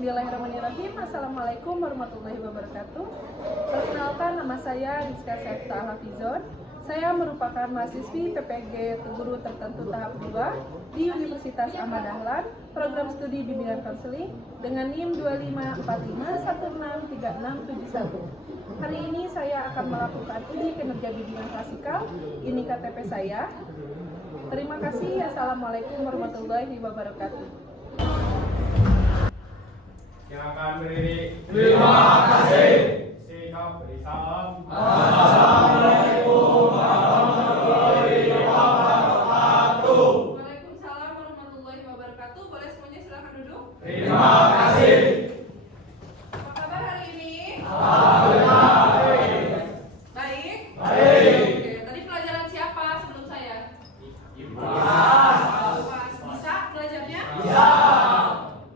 Bismillahirrahmanirrahim. Assalamualaikum warahmatullahi wabarakatuh. Perkenalkan, nama saya Rizka Syafta Hafizon. Saya merupakan mahasiswi PPG Guru Tertentu tahap 2 di Universitas Ahmad Dahlan, program studi bimbingan konseling dengan NIM 2545163671. Hari ini saya akan melakukan uji kinerja bimbingan klasikal. Ini KTP saya. Terima kasih. Assalamualaikum warahmatullahi wabarakatuh. Silakan berdiri. Terima kasih. Sikap beri salam. Assalamualaikum warahmatullahi wabarakatuh. Waalaikumsalam warahmatullahi wabarakatuh. Boleh semuanya silakan duduk. Terima kasih. Apa kabar hari ini? Baik. Baik? Baik. Oke, tadi pelajaran siapa sebelum saya? Mas. Pas. Bisa belajarnya? Ya.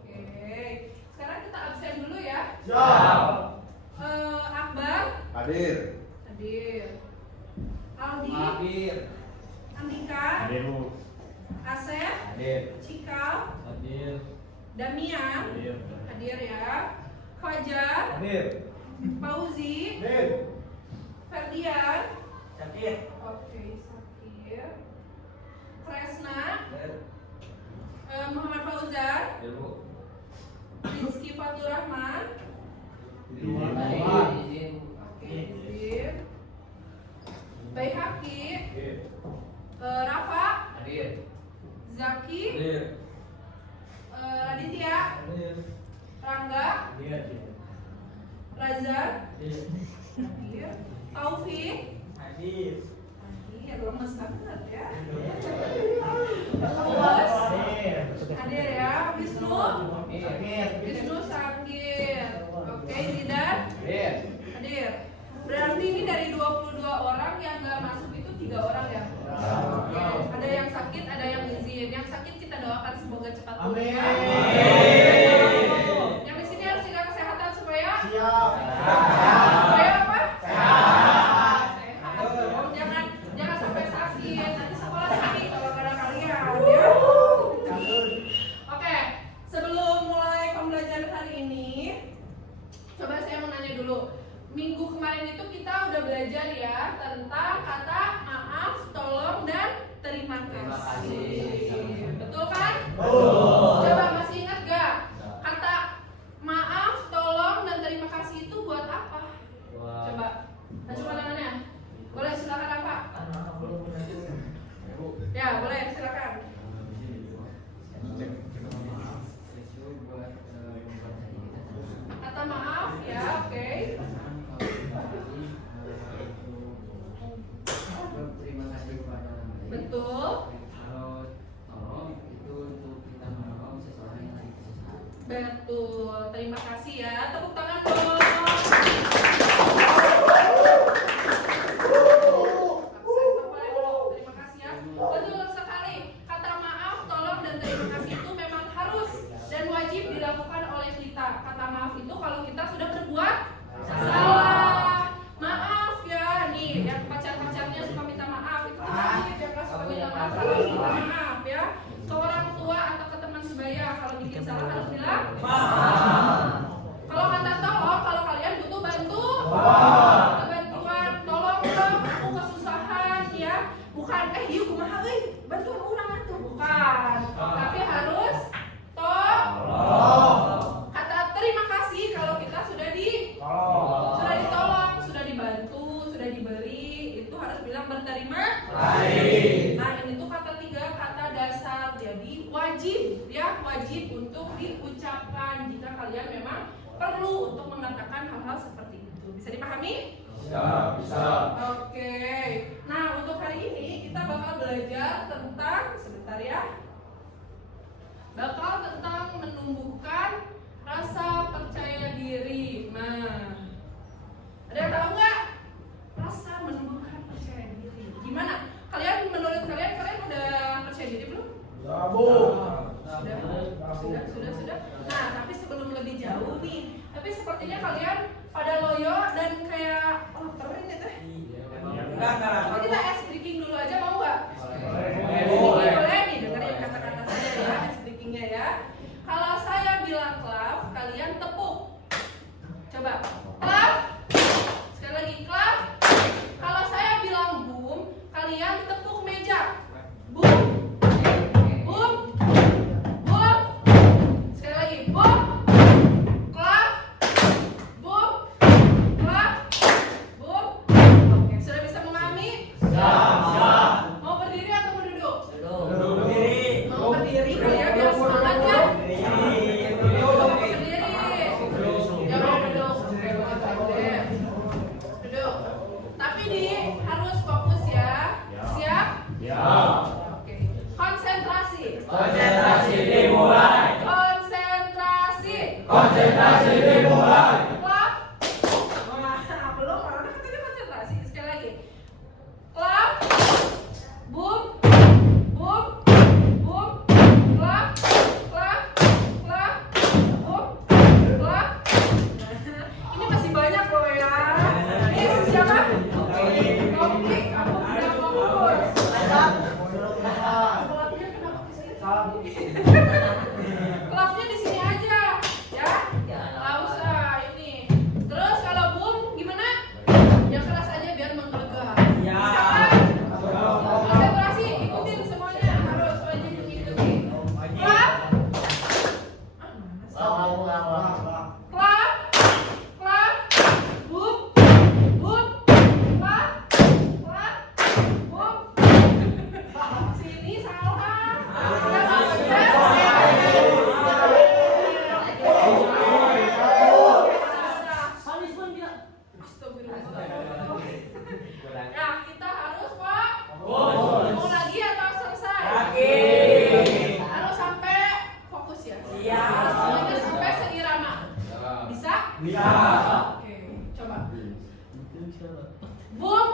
Oke. Sekarang kita absen dulu ya. Siap. Akbar? Hadir. Hadir. Aldi? Hadir. Andika? Hadir, Bu. Asep? Hadir. Cikal? Hadir. Damian? Hadir. Hadir ya. Fajar? Hadir. Fauzi? Hadir. Ferdian? Hadir. Oke, Sakir. Kresna? Hadir. Muhammad Fauzan? Hadir, Bu. Rizky Fatur Rahman? Hadir. Oke, izin. Baihaqi? Hadir. Rafa? Hadir. Zaki? Hadir. Raditya? Hadir. Rangga? Hadir. Razan? Hadir. Hadir. Taufik? Hadir. Hadir, lemes banget ya. Bos? Hadir ya. Wisnu? Wisnu Sakir. Oke, Zidan? Hadir. Hadir. Berarti ini dari 22 orang yang nggak masuk itu 3 orang ya? Oke. Ada yang sakit, ada yang izin. Yang sakit kita doakan semoga cepat pulih ya. Yang di sini harus jaga kesehatan supaya supaya apa? Sehat. Oh, jangan sampai sakit. Nanti sekolah sakit kalau nggak ada kalian ya. Oke, sebelum mulai pembelajaran hari ini, coba saya mau nanya dulu. Minggu kemarin itu kita udah belajar ya tentang kata maaf, tolong, dan terima kasih. Betul kan? Coba masih ingat gak? Kata maaf, tolong, dan terima kasih itu buat apa? Coba, acung tangannya. Boleh, silakan Rafa. Ya, boleh, silakan. Kata maaf ya, oke. Terima kasih kepada orang lain. Betul. Kalau tolong itu untuk kita menolong seseorang yang lagi kesusahan. Betul. Terima kasih ya. Tepuk tangan dong. Terima kasih ya. Betul sekali. Kata maaf, tolong, dan terima kasih itu memang harus dan wajib dilakukan oleh kita. Kata maaf itu kalau kita sudah berbuat salah. Maaf ya, nih yang pacar-pacarnya suka minta maaf itu kita wajib ya kalau suka minta maaf harus minta maaf ya. Ke orang tua atau ke teman sebaya kalau bikin salah harus bilang maaf. Kalau kata tolong, kalau kalian butuh bantuan, tolong dong, aku kesusahan ya. Bukan yuk kumaha euy, bantuan urang atuh, bukan. Tapi harus tolong. Kata terima kasih kalau kita sudah ditolong, sudah dibantu, sudah diberi, itu harus bilang berterima kasih. Nah, ini tuh kata 3, kata dasar. Jadi wajib ya, wajib untuk diucapkan jika kalian memang perlu untuk mengatakan hal-hal seperti itu. Bisa dipahami? Bisa. Oke. Nah, untuk hari ini kita bakal belajar tentang sebentar ya. Bakal tentang menumbuhkan rasa percaya diri. Nah, ada yang tahu nggak rasa menumbuhkan percaya diri? Gimana? Menurut kalian udah percaya diri belum? Sudah. Nah, tapi sebelum lebih jauh nih, tapi sepertinya kalian pada loyo dan kayak keren ya teh. Kalau kita ice breaking dulu aja mau nggak? Boleh nih, dengerin kata-kata saya ya, ice breakingnya ya. Kalau saya bilang klaf, kalian Coba. Clap. Sekali lagi clap. Kalau saya bilang boom, kalian tepuk meja. Boom. Boom. Boom. Sekali lagi. Boom. Clap. Boom. Clap. Boom. Oke, sudah bisa memahami? Mau berdiri atau mau duduk? Berdiri. Mau berdiri kali ya biar semangat ya. Berdiri. Ya udah duduk. Oke, boleh. Duduk. Tapi harus fokus ya. Siap? Oke. Konsentrasi. Konsentrasi dimulai. Konsentrasi. Konsentrasi dimulai. Clap. Belum, orang kan tadi konsentrasi. Sekali lagi. Clap. Boom. Boom. Boom. Clap. Clap. Clap. Boom. Clap. Ini masih banyak loh ya. Ini siapa? Kopi. Aku udah fokus. Klapnya kenapa di sini? Klapnya di sini aja, ya. Nggak usah ini. Terus kalau boom gimana? Yang keras aja biar menggelegar. Bisa kan? Konsentrasi, ikutin semuanya. Harus wajib mengikuti. Clap. Clap. Clap. Boom. Boom. Clap. Clap. Boom. Sini salah. Ya, kita harus Pak. Mau lagi atau selesai? Harus sampai fokus ya. Harus semuanya sampai seirama. Bisa? Oke, coba. Boom.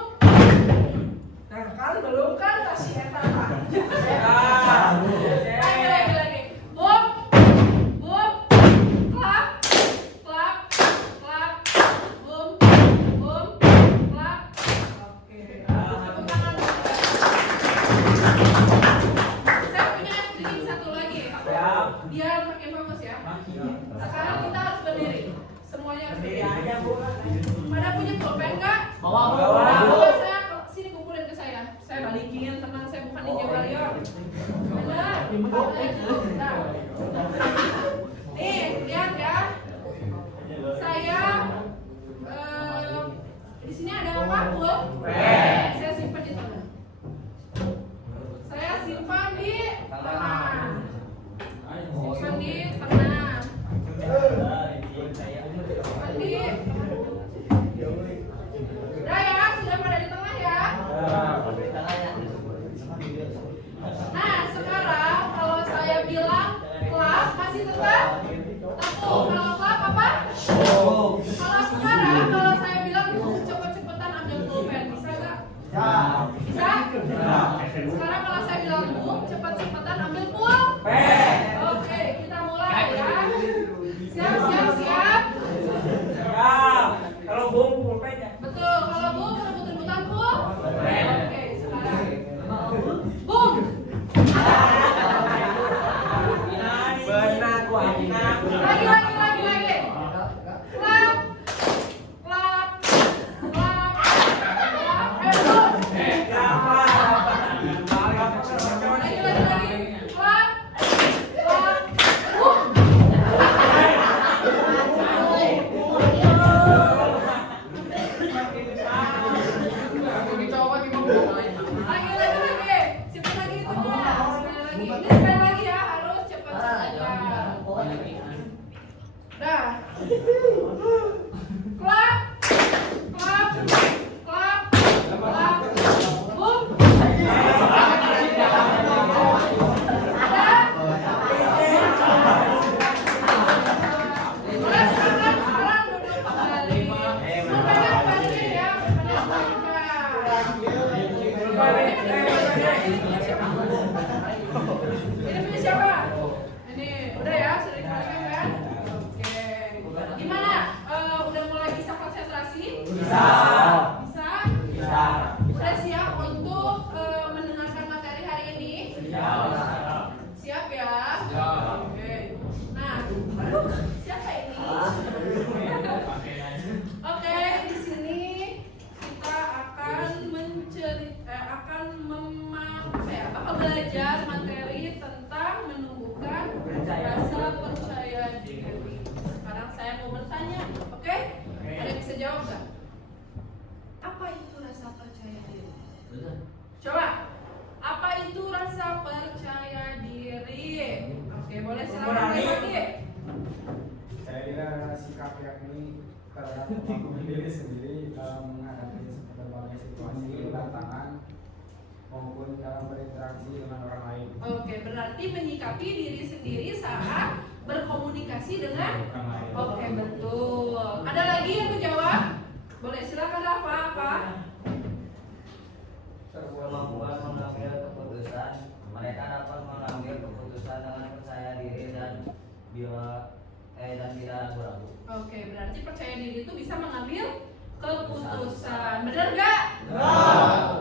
Nah, kan belum kan kasih eta. Lagi. Boom. Boom. Clap. Clap. Clap. Boom. Boom. Clap. Oke. Tepuk tangan. Saya punya sedikit satu lagi. Biar makin fokus ya. Sekarang kita harus berdiri. Semuanya harus berdiri. Pada punya pulpen nggak? Bawa. Saya sini kumpulin ke saya. Saya balikin, tenang, saya bukan ninja warrior. Benar. Nah. Nih, lihat ya. Saya di sini ada apa, Bu? Saya simpan di tengah. Saya simpan di tengah. Simpan di tengah. Simpan di. Udah ya, sudah pada di tengah ya. Nah, sekarang kalau saya bilang clap, masih tetap tepuk. Kalau clap apa? Kalau sekarang, kalau saya bilang cepet-cepetan ambil pulpen, bisa nggak? Bisa? Sekarang kalau saya bilang cepet-cepetan ambil pulpen. Oke, kita mulai ya. Siap. Kalau boom pulpennya. Betul, kalau boom rebut-rebutan pulpen. Oke, sekarang boom. Benar gua. Lagi. Clap. Clap. Clap. Clap. Boom. Lagi. Clap. Clap. Boom. Lagi. Simpan lagi itu. Sekali lagi ya, harus cepat. Dah. Clap. Clap. Clap. Clap. Boom. Boleh sekarang duduk kembali. Pulpennya balikin ya. Ini punya siapa? Ini udah ya, sudah dikembalikan kan? Oke. Gimana? sikap yakni terhadap kemampuan diri sendiri dalam menghadapi berbagai situasi tantangan maupun dalam berinteraksi dengan orang lain. Oke, berarti menyikapi diri sendiri saat berkomunikasi dengan Orang lain. Oke, betul. Ada lagi yang menjawab? Boleh, silakan Rafa. Apa? Kemampuan mengambil keputusan. Mereka dapat mengambil keputusan dengan percaya diri dan tidak ragu-ragu. Oke, berarti percaya diri itu bisa mengambil keputusan. Benar nggak?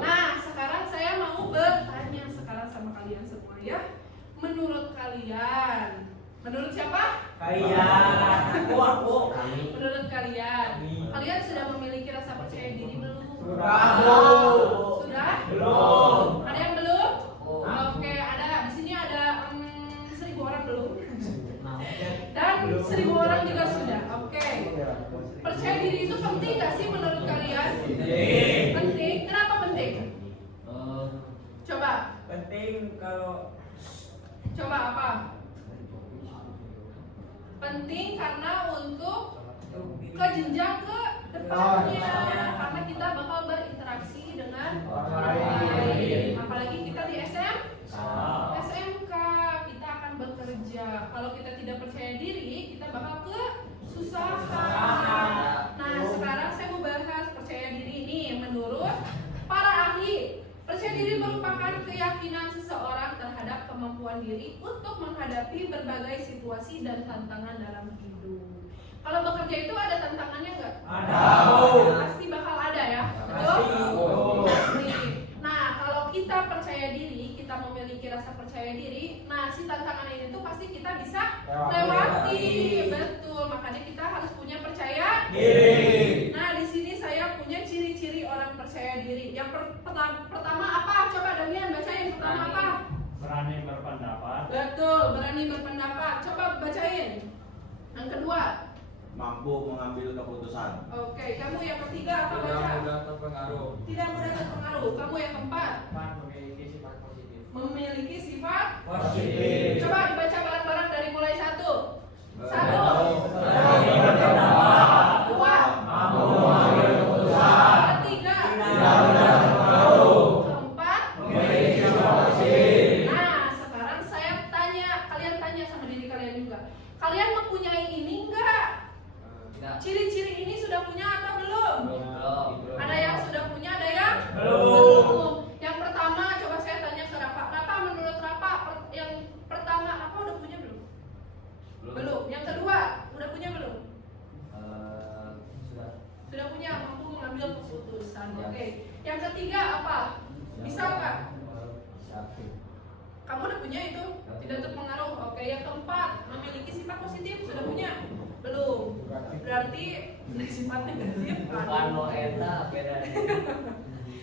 Nah, sekarang saya mau bertanya sekarang sama kalian semua ya. Menurut kalian, menurut siapa? Aku. Menurut kalian, kalian sudah memiliki rasa percaya diri belum? Sudah? Belum. Ada yang belum? Oke, ada di sini ada 1.000 orang belum? Dan 1.000 orang juga sudah. Oke. Percaya diri itu penting gak sih menurut kalian? Penting. Kenapa penting? Coba. Penting kalau Coba apa? Penting karena untuk ke jenjang ke depannya, karena kita bakal berinteraksi dengan orang lain. Apalagi kita di SMK, kita akan bekerja. Kalau kita tidak percaya diri, kita bakal kesusahan. Nah, sekarang saya mau bahas percaya diri ini menurut para ahli. Percaya diri merupakan keyakinan seseorang terhadap kemampuan diri untuk menghadapi berbagai situasi dan tantangan dalam hidup. Kalau bekerja itu ada tantangannya nggak? Ada. Pasti bakal ada ya, betul? Pasti. Nah, kalau kita percaya diri, kita memiliki rasa percaya diri, nah si tantangan ini tuh pasti kita bisa lewati. Betul, makanya kita harus punya percaya diri. Nah, di sini saya punya ciri-ciri orang percaya diri. Yang pertama apa? Coba Damian bacain. Pertama apa? Berani berpendapat. Betul, berani berpendapat. Coba bacain. Yang kedua. Mampu mengambil keputusan. Oke, kamu yang ketiga apa baca? terpengaruh. Tidak mudah terpengaruh. Kamu yang keempat. Memiliki sifat positif. Memiliki sifat positif. Coba dibaca bareng-bareng dari mulai satu. Satu. Dua. Mampu mengambil keputusan. Ketiga. Tidak mudah terpengaruh. Keempat. Memiliki sifat positif. Nah, sekarang saya kalian tanya sama diri kalian juga. Kalian mempunyai ini enggak? Ciri-ciri ini sudah punya atau belum? Ada yang sudah punya, ada yang Belum. Yang pertama, coba saya tanya ke Rafa. Rafa, menurut Rafa, yang pertama Rafa udah punya belum? Belum. Yang kedua, udah punya belum? Sudah punya, mampu mengambil keputusan. Oke. Yang ketiga apa? Bisa nggak? Kamu udah punya itu? Tidak terpengaruh. Oke. Yang keempat, memiliki sifat positif. Sudah punya? Belum. Berarti sifat negatif kan?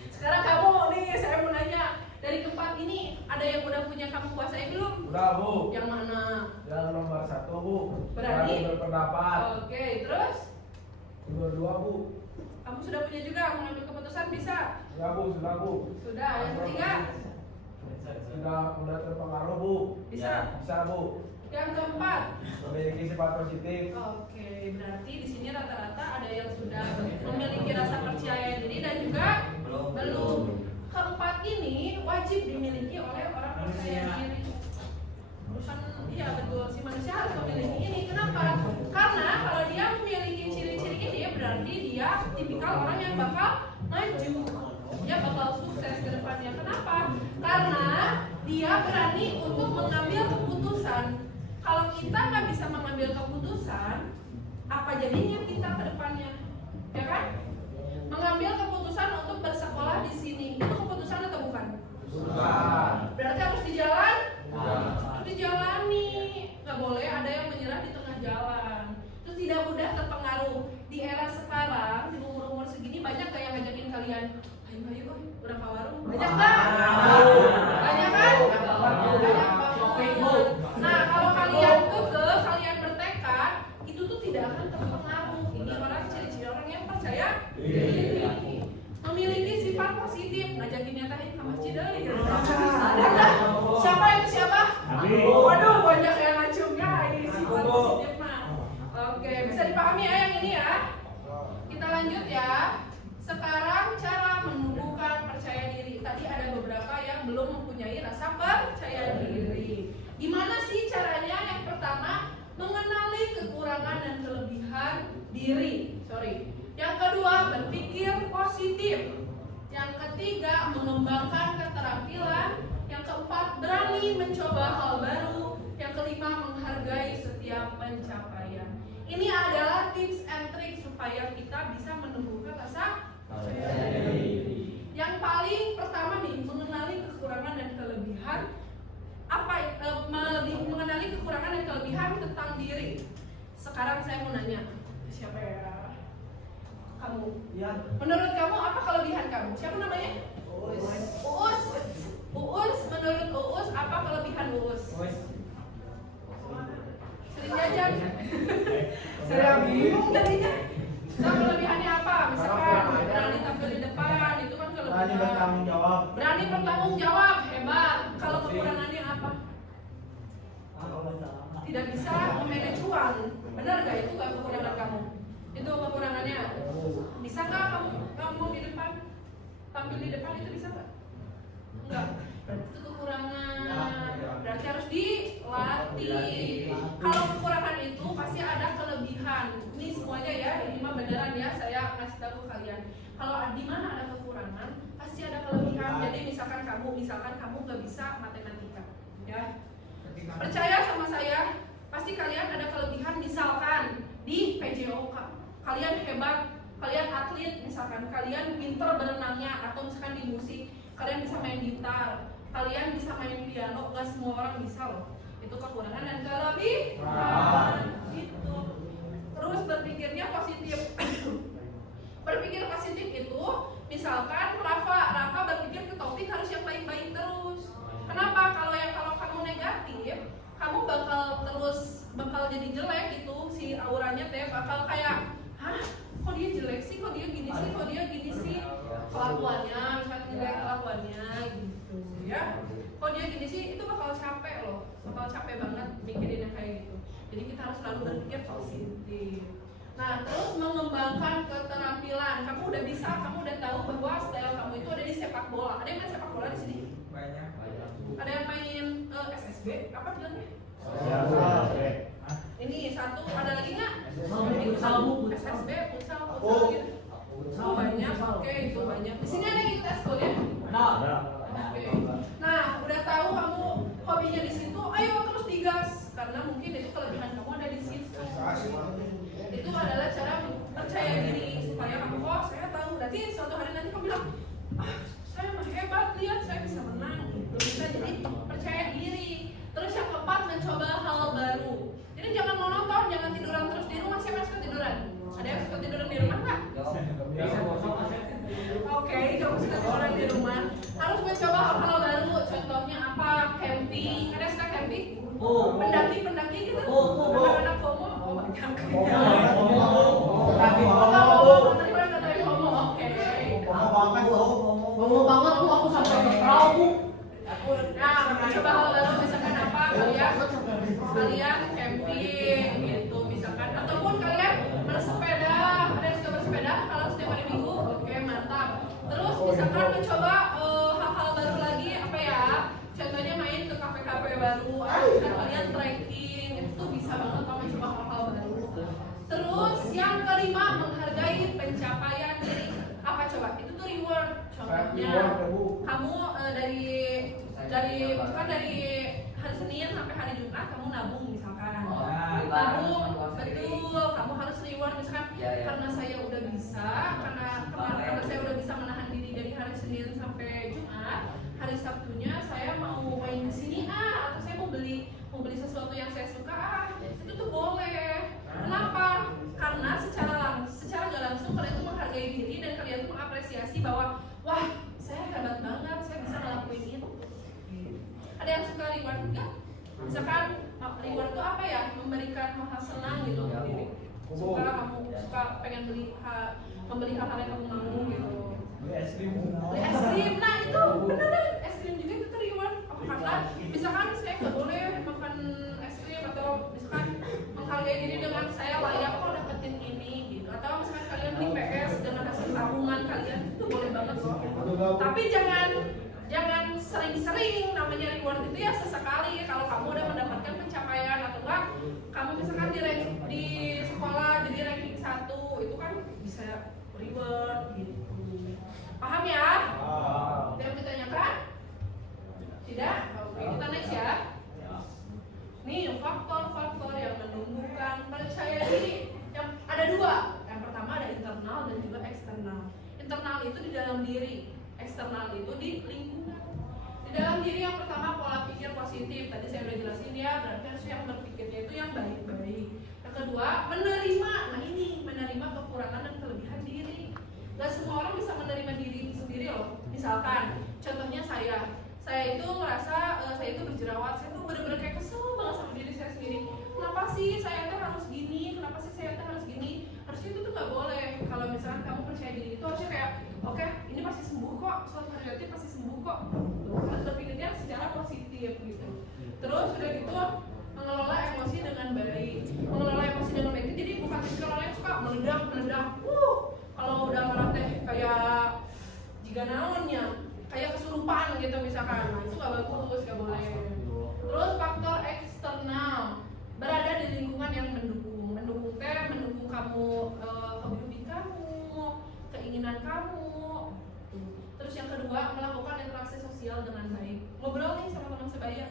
Sekarang kamu nih, saya mau nanya, dari keempat ini ada yang udah punya kamu kuasai belum? Udah, Bu. Yang mana? Yang nomor 1, Bu. Berani? berpendapat. Oke, terus Nomor 2, Bu. kamu sudah punya juga mengambil keputusan bisa? Ya, Bu, sudah, Bu. Sudah. Yang ketiga Sudah mulai terpengaruh, Bu. bisa? Bisa, Bu. Yang keempat? Memiliki sifat positif. Oke, berarti di sini rata-rata ada yang sudah memiliki rasa percaya diri dan juga belum. Keempat ini wajib dimiliki oleh orang percaya diri. Bukan, iya betul, si manusia harus memiliki ini. Kenapa? Karena kalau dia memiliki ciri-ciri ini berarti dia tipikal orang yang bakal maju. Dia bakal sukses ke depannya. Kenapa? Karena dia berani untuk mengambil keputusan. Kalau kita nggak bisa mengambil keputusan, apa jadinya kita ke depannya? Ya kan? Mengambil keputusan untuk bersekolah di sini, itu keputusan atau bukan? Berarti harus harus dijalani. Nggak boleh ada yang menyerah di tengah jalan. Terus tidak mudah terpengaruh. Di era sekarang, di umur-umur segini banyak gak yang ngajakin kalian? Ayo, udah ke warung. Banyak nggak? Banyak kan? Banyak banget. Nah, kalau kalian kalian bertekad, itu tuh tidak akan terpengaruh. Ini orang ciri-ciri orang yang percaya diri. Memiliki sifat positif. Ngajakinnya teh ke masjid deui. Siapa itu siapa? Waduh, banyak yang ngacungnya ini sifat positif mah. Oke, bisa dipahami ya? ini ya. Kita lanjut ya. Sekarang cara menumbuhkan percaya diri. Tadi ada beberapa yang belum mempunyai rasa percaya diri. Gimana sih caranya? Yang pertama, mengenali kekurangan dan kelebihan diri. Yang kedua, berpikir positif. Yang ketiga, mengembangkan keterampilan. Yang keempat, berani mencoba hal baru. Yang kelima, menghargai setiap pencapaian. Ini adalah tips and trik supaya kita bisa menumbuhkan rasa percaya diri. Yang paling pertama nih, mengenali kekurangan dan kelebihan. Mengenali kekurangan dan kelebihan tentang diri. Sekarang saya mau nanya, siapa ya? Kamu. Ya. Menurut kamu apa kelebihan kamu? Siapa namanya? Uus. Uus, menurut Uus apa kelebihan Uus? Sering jajan. Saya bingung jadinya. Nah, kelebihannya apa? Misalkan berani tampil di depan, itu kan kelebihan. Berani bertanggung jawab. Berani bertanggung jawab, hebat. Kalau kekurangannya apa? Tidak bisa memanage uang. Benar gak? Itu gak kekurangan kamu? Itu kekurangannya. Bisa gak kamu di depan? Tampil di depan itu bisa gak? Enggak. Itu kekurangan. Berarti harus dilatih. Kalau kekurangan itu pasti ada kelebihan. Ini semuanya ya, ini mah beneran ya, saya kasih tahu ke kalian. Kalau di mana ada kekurangan, pasti ada kelebihan. Jadi misalkan kamu nggak bisa matematika, ya. Percaya sama saya, pasti kalian ada kelebihan. Misalkan di PJOK, kalian hebat, kalian atlet, misalkan kalian pinter berenangnya, atau misalkan di musik, kalian bisa main gitar, kalian bisa main piano. Gak semua orang bisa loh. Itu kekurangan dan kelebihan. Gitu. Terus berpikirnya positif. Berpikir positif itu, misalkan Rafa berpikir ke topik harus yang baik-baik terus. Kenapa? Kalau kamu negatif, kamu bakal jadi jelek gitu, si auranya teh bakal kayak, hah? Kok dia jelek sih? Kok dia gini sih? Kok dia gini sih? Kelakuannya, misalnya jelek kelakuannya gitu ya. Kok dia gini sih? Itu bakal capek loh. Bakal capek banget mikirin yang kayak gitu. Jadi kita harus selalu berpikir positif. Nah, terus mengembangkan keterampilan. Kamu udah bisa, kamu udah tahu bahwa style kamu itu ada di sepak bola. Ada yang main sepak bola di sini? Banyak. Ada yang main SSB? Apa bilangnya? Ini satu, ada lagi nggak? SSB, futsal gitu. Oh, banyak. Oke, itu banyak. Di sini ada yang ikut eskul ya? Oke. Nah, udah tahu kamu hobinya di situ, ayo terus digas. Karena mungkin itu kelebihan kamu ada di situ. Itu adalah cara percaya diri supaya kamu, oh saya tahu. Berarti suatu hari nanti kamu bilang, saya mah hebat, lihat saya bisa menang. Bisa jadi percaya diri. Terus yang keempat, mencoba hal baru. Jadi jangan monoton, jangan tiduran terus di rumah. Siapa yang suka tiduran? Ada yang suka tiduran di rumah nggak? Oke, kamu suka tiduran di rumah. Harus mencoba hal-hal baru. Contohnya apa? Camping. Ada yang suka camping? Pendaki gitu? Anak-anak homo? Oh, banyak. Tadi pada ngatain homo. Oke. Ngomong banget Bu, aku sampai ke perahu Bu. Nah, mencoba hal baru misalkan apa? Kalian camping gitu misalkan, ataupun kalian bersepeda. Ada yang suka bersepeda kalau setiap hari Minggu? Oke, mantap. Terus misalkan mencoba hal-hal baru lagi apa ya? Contohnya main ke kafe-kafe baru, atau kalian trekking, itu bisa banget kalau mencoba hal-hal baru. Terus yang kelima, menghargai pencapaian diri. Apa coba? Itu tuh reward. Contohnya kamu dari hari Senin sampai hari Jumat kamu nabung misalkan. Nabung, betul. Kamu harus reward misalkan karena saya udah bisa, karena saya udah bisa menahan diri dari hari Senin sampai Jumat. Hari Sabtunya saya mau main di sini atau saya mau beli sesuatu yang saya suka itu tuh boleh. Kenapa? Karena secara nggak langsung kalian tuh menghargai diri dan kalian tuh mengapresiasi bahwa wah saya hebat banget, saya bisa ngelakuin itu. Ada yang suka reward enggak? Misalkan reward itu apa ya? Memberikan hal senang gitu untuk diri. Kamu suka pengen membeli hal-hal yang kamu mau gitu. Beli es krim, nah itu benar deh, es krim juga itu reward. Karena misalkan saya nggak boleh makan es krim atau misalkan menghargai diri dengan saya layak kok dapetin ini Tapi jangan sering-sering, namanya reward itu ya sesekali. Kalau kamu udah mendapatkan pencapaian atau enggak, kamu misalkan di sekolah jadi ranking 1, itu kan bisa reward gitu. Paham ya? Ada yang ditanyakan? Tidak? Oke, kita next ya. Nih faktor-faktor yang menumbuhkan percaya diri. Yang ada 2. Yang pertama ada internal dan juga eksternal. Internal itu di dalam diri, eksternal itu di lingkungan. Di dalam diri yang pertama pola pikir positif. Tadi saya udah jelasin ya, berarti harus yang berpikirnya itu yang baik-baik. Yang kedua, menerima. Nah ini, menerima kekurangan dan kelebihan diri. Gak semua orang bisa menerima diri sendiri loh. Misalkan, contohnya saya itu ngerasa saya itu berjerawat, saya tuh bener-bener kayak kesel banget sama diri saya sendiri. Kenapa sih saya tuh harus gini? Kenapa sih saya tuh harus gini? Harusnya itu tuh nggak boleh. Kalau misalkan kamu percaya diri itu harusnya kayak, oke, ini pasti sembuh kok, suatu hari nanti pasti sembuh kok. Harus berpikirnya secara positif gitu. Terus udah gitu mengelola emosi dengan baik. Mengelola emosi dengan baik itu jadi bukan tipikal orang yang suka meledak. Kalau udah marah teh kayak jika naonnya, kayak kesurupan gitu misalkan. Nah, itu nggak bagus, nggak boleh. Terus faktor eksternal, berada di lingkungan yang mendukung kamu, kehidupan kamu, keinginan kamu. Terus yang kedua, melakukan interaksi sosial dengan baik. Ngobrol nih sama teman sebaya,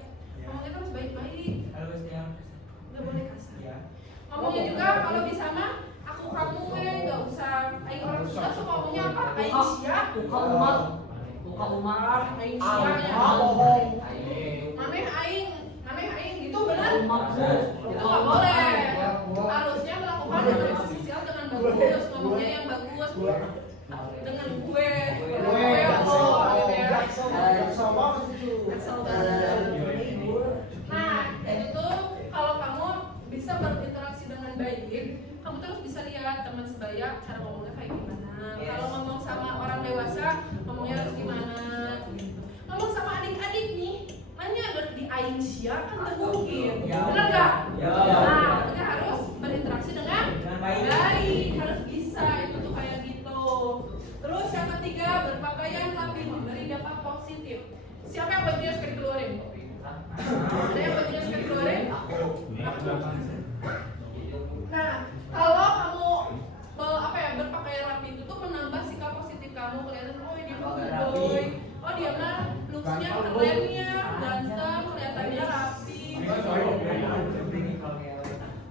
ngomongnya harus baik-baik, nggak boleh kasar. Ngomongnya juga kalau bisa mah aku kamu nggak usah. Aing orang Sunda suka ngomongnya apa? Aing sia, Umar, aing sianya. Maneh aing gitu benar? Itu nggak boleh. Harusnya melakukan interaksi sosial dengan bagus, ngomongnya yang bagus dengan gue kok gitu ya. Kesel banget. Nah itu tuh kalau kamu bisa berinteraksi dengan baik, kamu terus bisa lihat teman sebaya cara ngomongnya kayak gimana. Kalau ngomong sama orang dewasa ngomongnya harus gimana gitu. Ngomong sama adik-adik nih, nanya di aing sia kan mungkin, benar nggak? Nah, kita harus berinteraksi dengan baik, harus bisa itu tuh kayak gitu. Terus yang ketiga, berpakaian rapi, memberi dampak positif. Siapa yang bajunya suka dikeluarin? Ada yang bajunya suka dikeluarin? Nah, kalau kamu berpakaian rapi itu tuh menambah sikap positif kamu, kelihatan oh dia boy, oh dia mah looksnya kerennya, ganteng, kelihatannya rapi.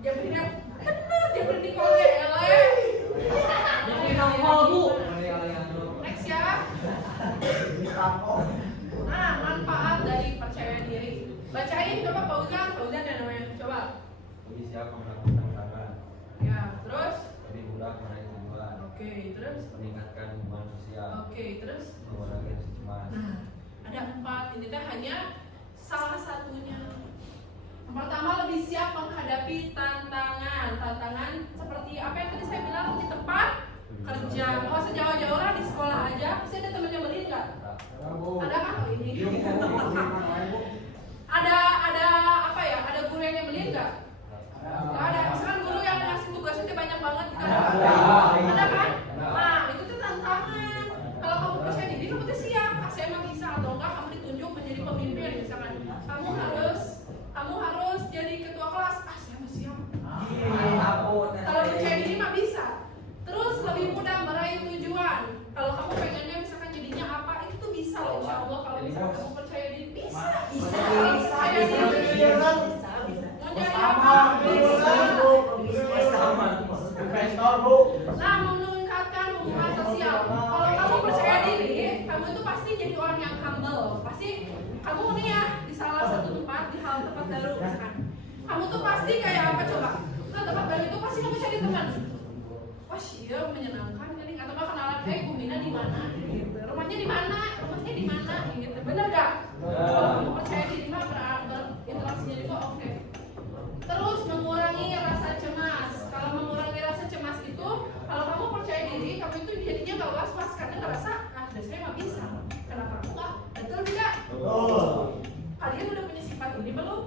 Jabrinnya bener, jabrin kolnya ele. Next ya. Nah, manfaat dari percaya diri. Bacain coba Fauzan ya namanya. Coba. Siap melakukan tangan. Ya, terus? Lebih mudah meraih tujuan. Oke, terus? Meningkatkan hubungan sosial. Oke, terus? Mengurangi rasa cemas. Nah, ada 4. Ini teh hanya salah satunya. Yang pertama, lebih siap menghadapi tantangan. Tantangan seperti apa yang tadi saya bilang di tempat kerja. Oh, sejauh-jauh lah di sekolah aja. Pasti ada temennya beli nggak? Ada kan? Oh, ini. Ada apa ya? Ada guru yang nyebelin nggak? Nggak ada. Misalkan guru yang ngasih tugasnya banyak banget kita ada kan? Nah, itu tuh tantangan. Kalau kamu percaya diri, kamu tuh siap. Saya emang bisa atau enggak? Kamu ditunjuk menjadi pemimpin, misalkan. Kamu harus jadi ketua kelas. Saya mau siap. Kalau percaya diri mah bisa. Terus lebih mudah meraih tujuan. Kalau kamu pengennya misalkan jadinya apa, itu tuh bisa loh, insya Allah. Kalau misalkan kamu percaya diri, bisa. Kalau percaya diri, mau jadi apa? Nah, meningkatkan hubungan sosial. Kalau kamu percaya diri, kamu itu pasti jadi orang yang humble. Pasti kamu nih ya di salah satu tempat, di tempat baru misalkan. Kamu tuh pasti kayak apa coba? Nah, tempat baru itu pasti kamu cari teman. Wah, iya menyenangkan jadi atau nggak kenalan, Bumina di mana? Gitu. Rumahnya di mana? Rumahnya di mana? Gitu. Bener gak? Kalau kamu percaya diri mah berinteraksinya juga oke. Terus mengurangi rasa cemas. Kalau mengurangi rasa cemas itu, kalau kamu percaya diri, kamu itu jadinya nggak was-was karena ngerasa, saya mah bisa. Kenapa enggak? Betul tidak? Kalian udah punya sifat ini belum?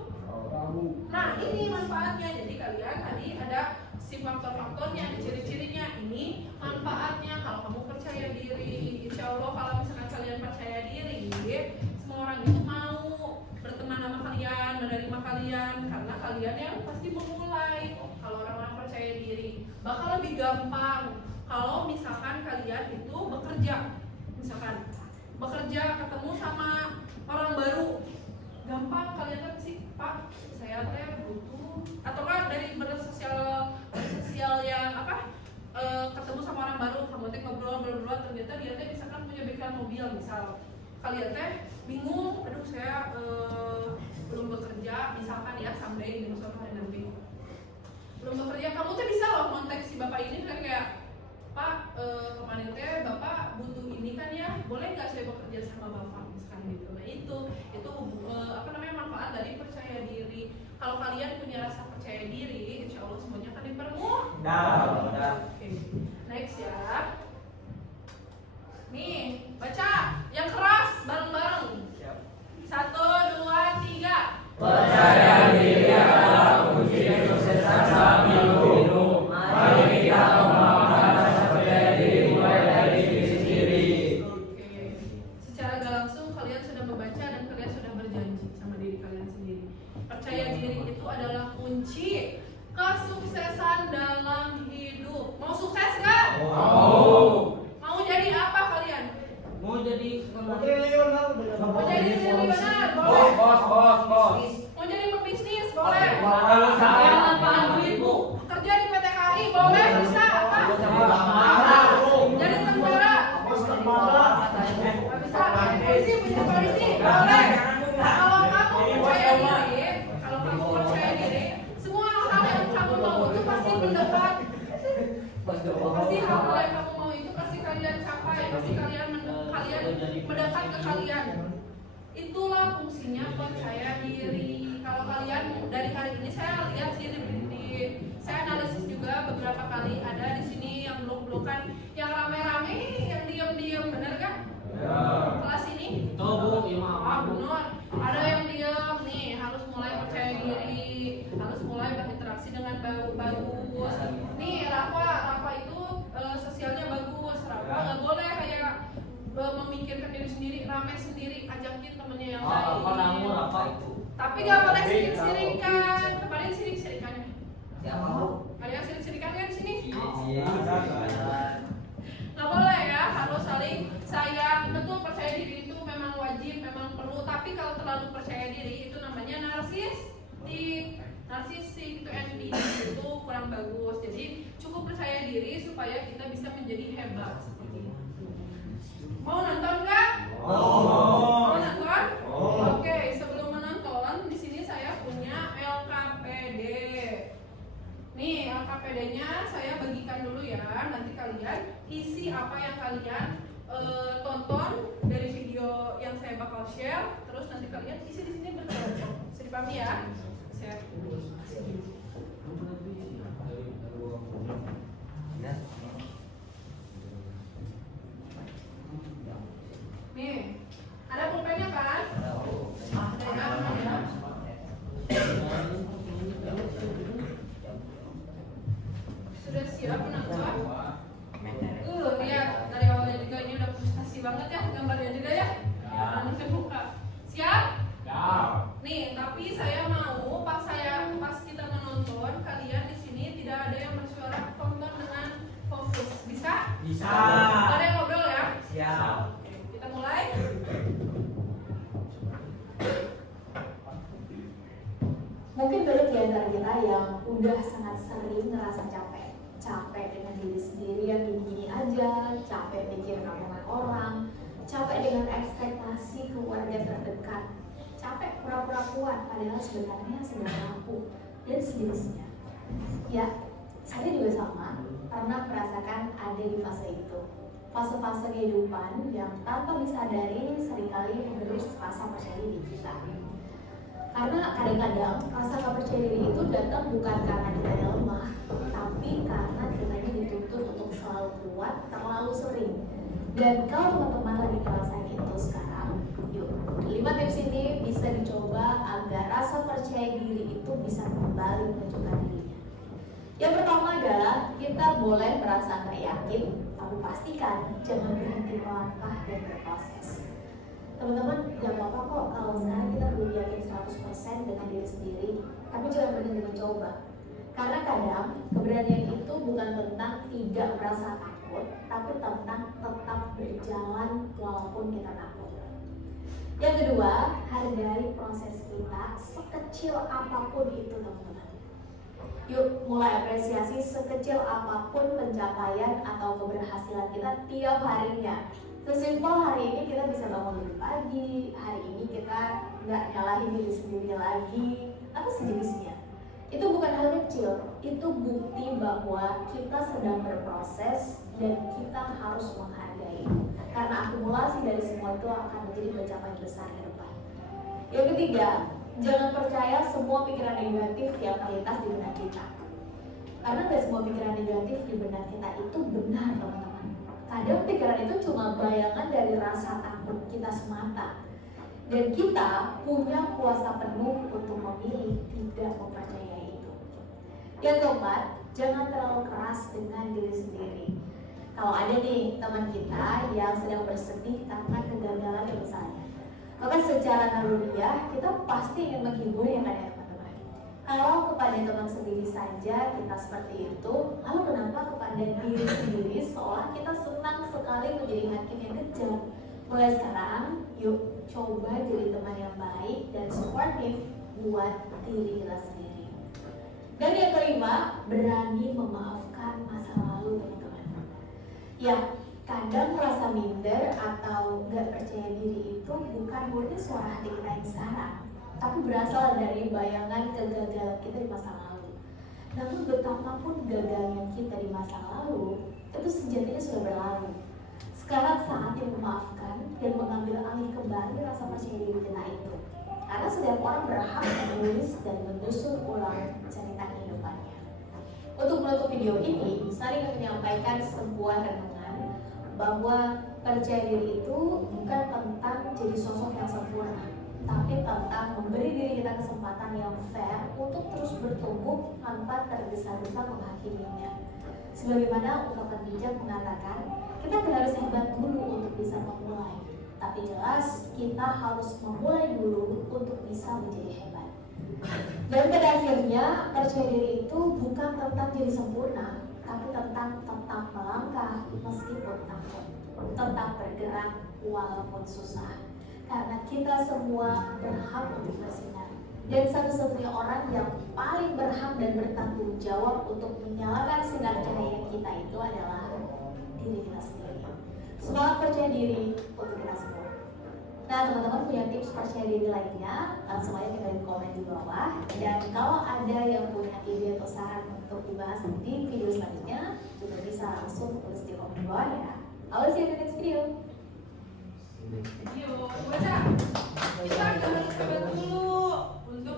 Nah, ini manfaatnya. Jadi kalian tadi ada si faktor-faktornya, ciri-cirinya. Ini ini manfaatnya kalau kamu percaya diri. Insya Allah kalau misalkan kalian percaya diri, semua orang itu mau berteman sama kalian, menerima kalian, karena kalian yang pasti memulai. Kalau orang-orang percaya diri, bakal lebih gampang kalau misalkan kalian itu bekerja, misalkan bekerja ketemu sama orang baru, gampang kalian kan sih, Pak, saya butuh, atau kan dari bersosial yang apa, ketemu sama orang baru, kamu ngobrol, ternyata dia misalkan punya bengkel mobil, misal kalian bingung, aduh saya belum bekerja, misalkan ya someday, misalkan nanti belum bekerja, kamu bisa loh kontak si bapak ini kan kayak, Pak, kemarin bapak butuh ini kan ya, boleh nggak saya bekerja sama bapak, misalkan gitu. Nah itu apa namanya, manfaat dari percaya diri. Kalau kalian punya rasa percaya diri, insya Allah semuanya akan dipermudah. Oke, next ya. Nih, baca yang keras bareng-bareng. 1, 2, 3. Percaya diri adalah kunci kesuksesan dalam hidup. Mari kita mengembangkan rasa percaya diri mulai dari diri sendiri. Oke. Secara gak langsung kalian sudah membaca dan kalian sudah berjanji sama diri kalian sendiri. Percaya diri itu adalah kunci kesuksesan dalam hidup. Mau sukses gak? Mau jadi apa kalian? Mau jadi Mau jadi milioner? Boleh. Bos. Mau jadi pebisnis? Boleh. Kalau saya lapangan ibu. Kerja di PT KAI? Boleh. Bisa apa? Jadi tentara? Nggak bisa. Polisi? Punya polisi? Boleh. Kalau kamu percaya diri, semua hal yang kamu mau itu pasti mendekat. Pasti hal yang kamu mau itu pasti kalian capai, pasti kalian mendekat ke kalian. Itulah fungsinya percaya diri. Kalau kalian dari hari ini saya lihat sih saya analisis juga beberapa kali, ada di sini yang blok-blokan, yang rame-rame, yang diam-diam, benar kan? Kelas ini? Tuh Bu, Ah, benar. Ada yang diam nih, harus mulai percaya diri, harus mulai berinteraksi dengan bagus. Nih, Rafa itu sosialnya bagus. Rafa nggak boleh kayak memikirkan diri sendiri, rame sendiri, ajakin temennya yang lain. Apa itu? Tapi nggak boleh sirik-sirikan. Kemarin sirik-sirikannya. Ada yang sirik-sirikan kan di sini? Nggak boleh ya, harus saling sayang. Betul, percaya diri itu memang wajib, memang perlu. Tapi kalau terlalu percaya diri itu namanya narsistik itu NP, itu kurang bagus. Jadi cukup percaya diri supaya kita bisa menjadi hebat seperti itu. Mau nonton nggak? Mau nonton? Oke, sebelum menonton di sini saya punya LKPD. Nih LKPD-nya saya bagikan dulu ya. Nanti kalian isi apa yang kalian tonton dari video yang saya bakal share. Terus nanti kalian isi di sini berkelompok. Bisa dipahami ya? Saya nih, ada pulpennya kan? Ada ya? Sudah siap menonton? Lihat dari awalnya juga ini udah prestasi banget ya gambarnya juga ya. Nanti buka. Siap? Nih, tapi saya mau pas kita menonton, kalian di sini tidak ada yang bersuara, tonton dengan fokus. Bisa? Bisa. Ada yang ngobrol ya? Siap. Oke, kita mulai. Mungkin banyak di antara kita yang udah sangat sering ngerasa capek dengan diri sendiri yang gini-gini aja, capek mikir omongan orang, capek dengan ekspektasi keluarga terdekat, capek pura-pura kuat padahal sebenarnya sedang rapuh dan sejenisnya. Ya, saya juga sama, pernah merasakan ada di fase itu. Fase-fase kehidupan yang tanpa disadari seringkali menerus rasa percaya diri kita. Karena kadang-kadang rasa gak percaya diri itu datang bukan karena kita lemah, tapi karena kita dituntut untuk selalu kuat terlalu sering. Dan kalau teman-teman lagi ngerasain itu sekarang, yuk 5 tips ini bisa dicoba agar rasa percaya diri itu bisa kembali menunjukkan dirinya. Yang pertama adalah kita boleh merasa nggak yakin, tapi pastikan jangan berhenti melangkah dan berproses. Teman-teman, gak apa-apa kok kalau sekarang kita belum yakin 100% dengan diri sendiri, tapi jangan berhenti mencoba. Karena kadang keberanian itu bukan tentang tidak merasa takut, tapi tentang tetap berjalan walaupun kita takut. Yang kedua, hargai proses kita sekecil apapun itu, teman-teman. Yuk mulai apresiasi sekecil apapun pencapaian atau keberhasilan kita tiap harinya. Sesimpel hari ini kita bisa bangun lebih pagi, hari ini kita nggak nyalahin diri sendiri lagi, atau sejenisnya. Itu bukan hal kecil, itu bukti bahwa kita sedang berproses dan kita harus menghargai. Karena akumulasi dari semua itu akan menjadi pencapaian besar ke depan. Yang ketiga, jangan percaya semua pikiran negatif yang terlintas di benak kita. Karena gak semua pikiran negatif di benak kita itu benar, teman-teman. Kadang pikiran itu cuma bayangan dari rasa takut kita semata. Dan kita punya kuasa penuh untuk memilih tidak mempercayai itu. Yang keempat, jangan terlalu keras dengan diri sendiri. Kalau ada nih teman kita yang sedang bersedih karena kegagalan misalnya, maka secara naluriah kita pasti ingin menghibur ya kan ya teman-teman. Kalau kepada teman sendiri saja kita seperti itu, lalu kenapa kepada diri sendiri seolah kita senang sekali menjadi hakim yang kejam? Mulai sekarang, yuk coba jadi teman yang baik dan suportif buat diri kita sendiri. Dan yang kelima, berani memaafkan masa lalu, teman-teman. Ya, kadang rasa minder atau gak percaya diri itu bukan murni suara hati kita yang sekarang, tapi berasal dari bayangan kegagalan kita di masa lalu. Namun betapapun gagalnya kita di masa lalu, itu sejatinya sudah berlalu. Sekarang saatnya memaafkan dan mengambil alih kembali rasa percaya diri kita itu. Karena setiap orang berhak menulis dan menyusun ulang cerita kehidupannya. Untuk menutup video ini, saya ingin menyampaikan sebuah renungan bahwa percaya diri itu bukan tentang jadi sosok yang sempurna, tapi tentang memberi diri kita kesempatan yang fair untuk terus bertumbuh tanpa tergesa-gesa menghakiminya. Sebagaimana ungkapan bijak mengatakan, kita tidak harus hebat dulu untuk bisa memulai, tapi jelas kita harus memulai dulu untuk bisa menjadi hebat. Dan pada akhirnya, percaya diri itu bukan tentang jadi sempurna, tapi tentang tetap melangkah meskipun takut, tetap bergerak walaupun susah. Karena kita semua berhak untuk bersinar. Dan satu-satunya orang yang paling berhak dan bertanggung jawab untuk menyalakan sinar cahaya kita itu adalah diri kita sendiri. Semangat percaya diri untuk kita semua. Nah, teman-teman punya tips percaya diri lainnya, langsung aja tinggalin komen di bawah. Dan kalau ada yang punya ide atau saran untuk dibahas di video selanjutnya, juga bisa langsung tulis di komen di bawah ya. I will see you in the next video. Yuk, baca. Kita harus coba dulu untuk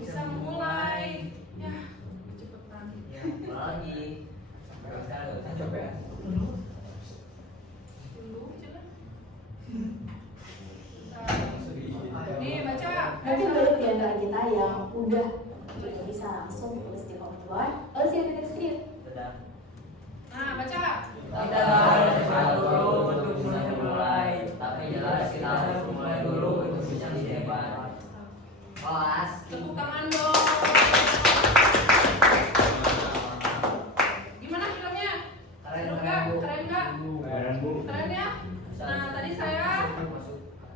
bisa mulai. Ya, cepetan. Lagi. Coba ya. Dulu aja lah. Nih, baca. Mungkin banyak di antara kita yang udah juga bisa langsung tulis di komen di bawah. I will see you in the next video. Dadah. Nah, baca. Kita harus cepat dulu untuk bisa memulai, tapi jelas kita harus mulai dulu untuk bisa menjadi hebat. Kelas. Tepuk tangan dong. Gimana filmnya? Keren Seru keren nggak? Bu. Keren nggak? Keren Bu. Keren ya? Nah, tadi saya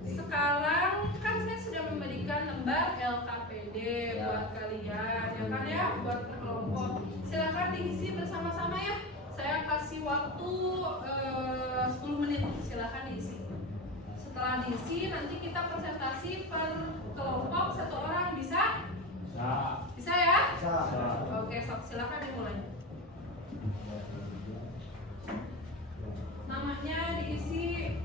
sekarang kan saya sudah memberikan lembar LKPD buat kalian, ya kan ya, buat kelompok. Silakan diisi bersama-sama ya. Saya kasih waktu 10 menit, silakan diisi. Setelah diisi, nanti kita presentasi per kelompok satu orang, bisa? Bisa ya? Oke, sok, silakan dimulai. Namanya diisi.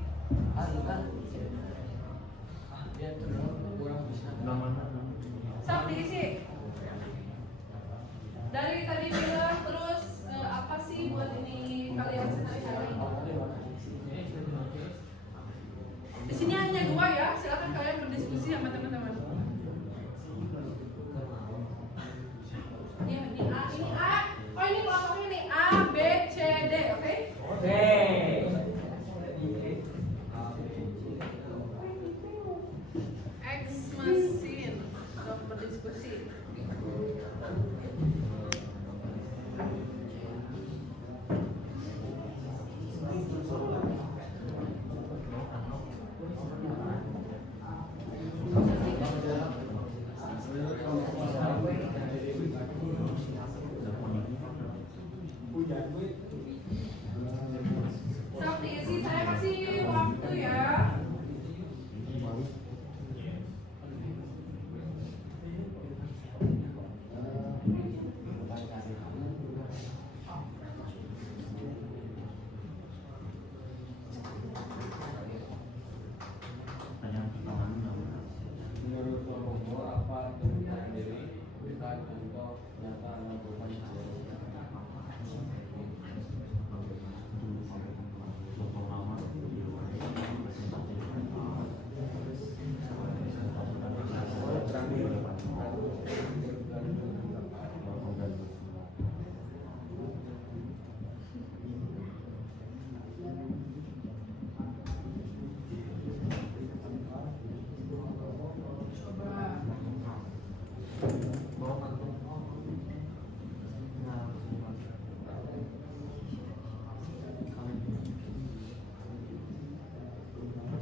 Sok diisi. Dari tadi bilang terus apa sih buat ini kalian sehari-hari? Di sini hanya 2 ya, silakan kalian berdiskusi sama teman-teman. Ini A, ini A. Sok diisi, saya kasih waktu ya. Menurut Romo, apa itu sendiri bukan contoh nyata melakukan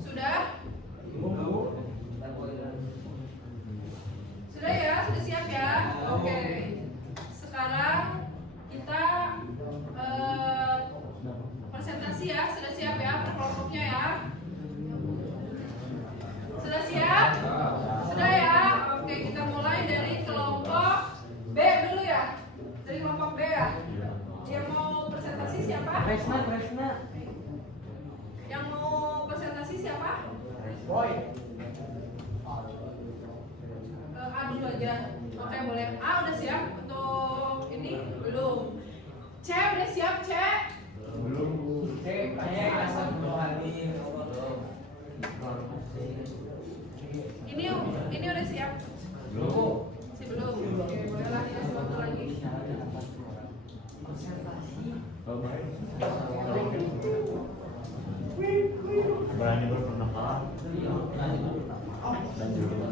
Sudah? Sudah ya? Sudah siap ya? Oke. Sekarang kita presentasi ya. Sudah siap ya per kelompoknya ya? Sudah siap? Sudah ya? Oke, kita mulai dari kelompok B dulu ya. Dari kelompok B ya. Yang mau presentasi siapa? Kresna. Yang mau presentasi siapa? Boy. A dulu aja. Oke, boleh. A udah siap untuk ini? Belum. C udah siap, C? Ini udah siap? Si belum. Oke, bolehlah dikasih waktu lagi. Berani berpendapat dan juga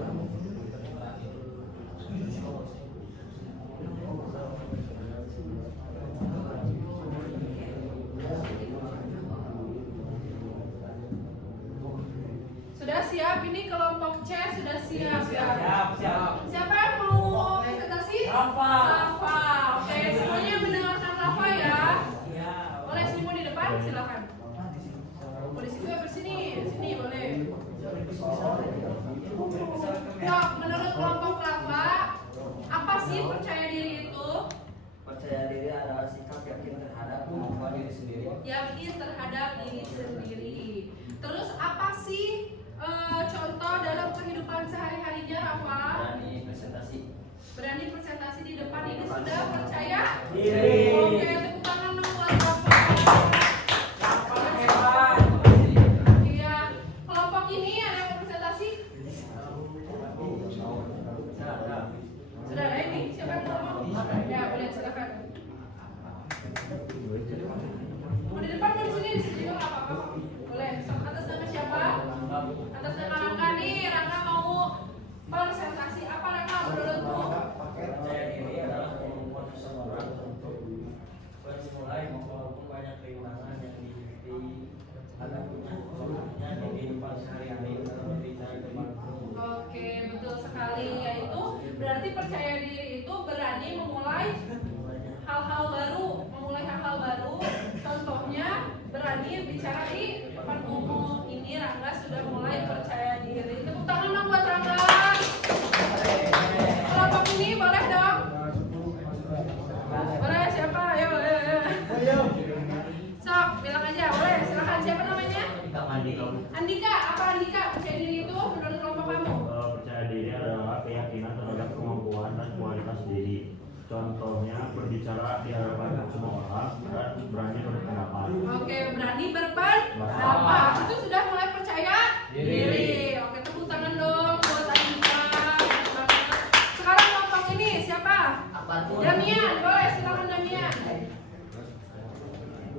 Sudah siap? Ini kelompok C sudah siap ya? Siap. Siapa yang mau presentasi? Rafa. Rafa. Oke, semuanya yang mendengarkan Rafa ya. Ya. Boleh semua di depan, silakan. Boleh situ ya, bersini, sini boleh. Sok, menurut kelompok Rafa, apa sih percaya diri itu? Percaya diri adalah sikap yakin terhadap kemampuan diri sendiri. Yakin terhadap diri sendiri. Terus apa sih contoh dalam kehidupan sehari-harinya Rafa? Berani presentasi. Berani presentasi di depan ini sudah percaya Diri. Oke, tepuk tangan dong buat Rafa. Iya, kelompok ini ada yang presentasi? Sudah ada ini? Siapa yang ngomong? Ya, boleh silakan. Mau di depan, mau di sini juga nggak apa-apa. Boleh. Atas nama siapa? Atas nama Rangga nih. Rangga mau presentasi apa Rangga menurutmu? Percaya diri adalah kemampuan seseorang untuk bermulai walaupun banyak kekurangan yang dimiliki ada punya di kehidupan sehari-hari dalam berbicara kemampuan. Oke, betul sekali. Yaitu berarti percaya diri itu berani memulai hal-hal baru. Contohnya berani bicara di depan umum. Ini Rangga sudah mulai percaya diri. Tepuk tangan dong buat Rangga. Kelompok ini boleh dong? Boleh, siapa? Ayo. Sok, bilang aja. Boleh, silakan. Siapa namanya? Andika. Apa Andika? Percaya diri itu menurut kelompok kamu? percaya diri adalah keyakinan terhadap kemampuan dan kualitas diri. Contohnya berbicara di hadapan semua orang dan berani berpendapat. Oke, berani berpendapat. Itu sudah mulai percaya diri. Oke, tepuk tangan dong buat Andika. Sekarang kelompok ini siapa? Damian, boleh silakan Damian.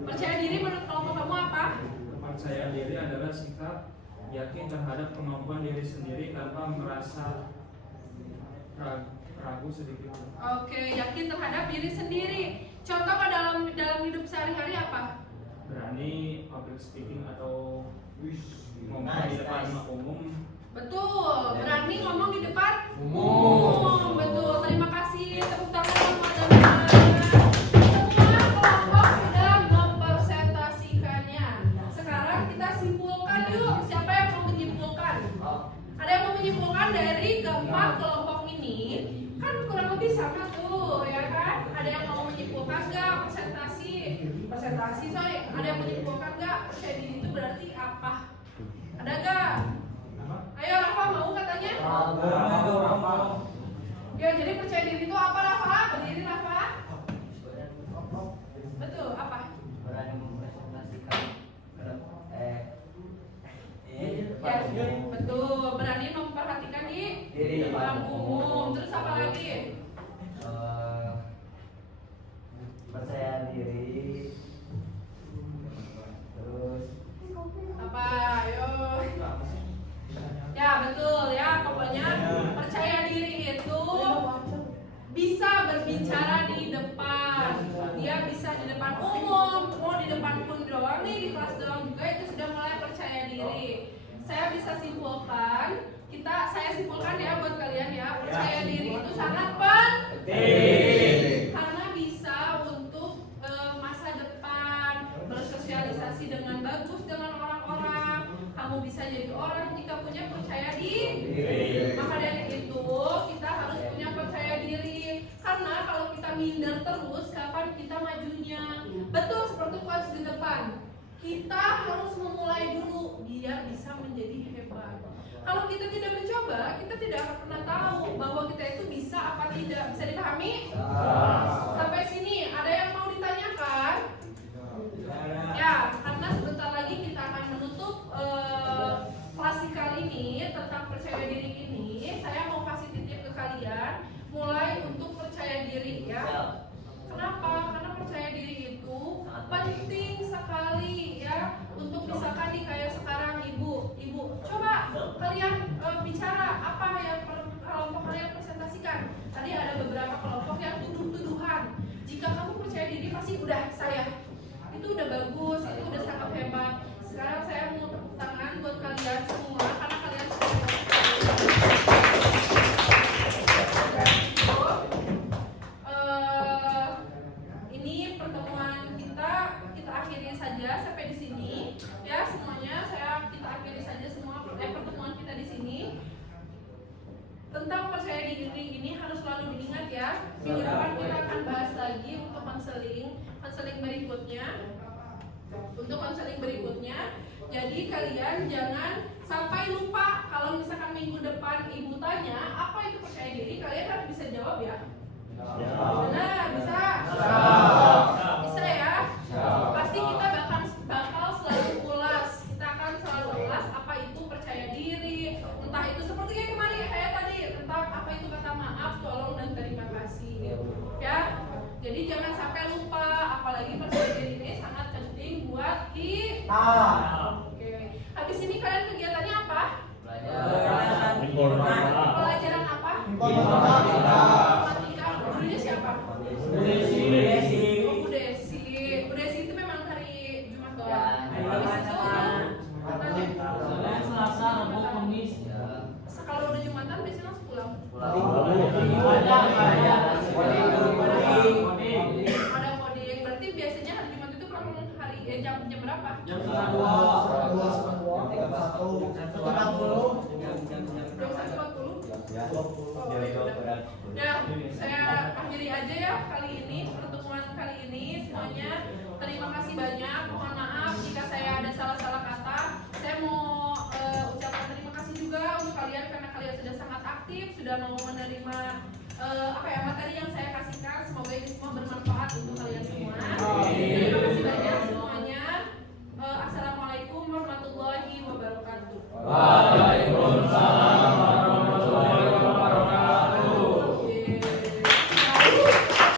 Percaya diri menurut kelompok kamu apa? Percaya diri adalah sikap yakin terhadap kemampuan diri sendiri tanpa merasa ragu sedikit. Oke, yakin terhadap diri sendiri. Contoh dalam hidup sehari-hari apa? Berani public speaking atau ngomong di depan umum. Betul, berani ngomong di depan umum. Betul, terima kasih. Tepuk tangan buat Damian. Semua kelompok presentasi, soalnya ada yang menyimpulkan nggak percaya diri itu berarti apa? Ada nggak? Ayo Rafa, mau katanya? Ya, jadi percaya diri itu apa Rafa? Berdiri Rafa. Betul, apa? Berani mempresentasikan Ya, betul, berani memperhatikan di depan umum. Terus apa lagi? percaya diri, terus Apa? Ayo. Ya, betul ya. Pokoknya percaya diri itu bisa berbicara di depan. Dia bisa di depan umum, mau di depan pun doang nih, di kelas doang juga itu sudah mulai percaya diri. Saya bisa simpulkan, saya simpulkan ya buat kalian ya, percaya diri itu sangat penting karena bisa untuk masa depan bersosialisasi dengan bagus dengan orang-orang. Kamu bisa jadi orang jika punya percaya diri. Maka dari itu kita harus punya percaya diri. Karena kalau kita minder terus, kapan kita majunya? Betul seperti quotes di depan. Kita harus memulai dulu biar bisa menjadi hebat. Kalau kita tidak mencoba, kita tidak akan pernah tahu bahwa kita itu bisa apa tidak. Bisa dipahami? Sampai sini ada yang mau ditanyakan? Ya, karena sebentar lagi kita akan menutup kelas kali ini tentang percaya diri ini. Saya mau kasih titip ke kalian, mulai untuk percaya diri ya. Kenapa? Karena percaya diri itu penting sekali ya. Untuk misalkan nih kayak sekarang ibu, coba kalian bicara apa yang kelompok kalian presentasikan. Tadi ada beberapa kelompok yang tuduh-tuduhan. Jika kamu percaya diri pasti udah saya. Itu udah bagus, itu udah sangat hebat. Sekarang saya mau tepuk tangan buat kalian semua karena kalian ini pertemuan kita akhiri saja sampai di sini ya semuanya. Kita akhiri saja semua pertemuan kita di sini. Tentang percaya diri ini harus selalu diingat ya. Minggu depan kita akan bahas lagi untuk konseling berikutnya. Untuk konseling berikutnya. Jadi kalian jangan sampai lupa kalau misalkan minggu depan ibu tanya apa itu percaya diri, kalian harus bisa jawab ya. Nah, bisa? Bisa ya? Pasti kita bakal selalu ulas. Kita akan selalu ulas apa itu percaya diri. Entah itu seperti yang kemarin kayak tadi tentang apa itu kata maaf, tolong dan terima kasih. Ya. Jadi jangan sampai lupa, apalagi percaya diri ini sangat penting buat kita. Oke. Habis ini kalian kegiatannya apa? Pelajaran apa? Informatika. Gurunya siapa? Bu Desi. Bu Desi itu memang hari Jumat doang. Habis itu Selasa, Rabu, Kamis. kalau udah Jumatan biasanya langsung pulang. Ada coding. Berarti biasanya hari Jumat itu pulang hari jam berapa? Jam 2. Ya, saya akhiri aja ya kali ini, pertemuan kali ini semuanya. Terima kasih banyak. Mohon maaf jika saya ada salah-salah kata. Saya mau ucapkan terima kasih juga untuk kalian karena kalian sudah sangat aktif, sudah mau menerima apa ya materi yang saya kasihkan. Semoga ini semua bermanfaat.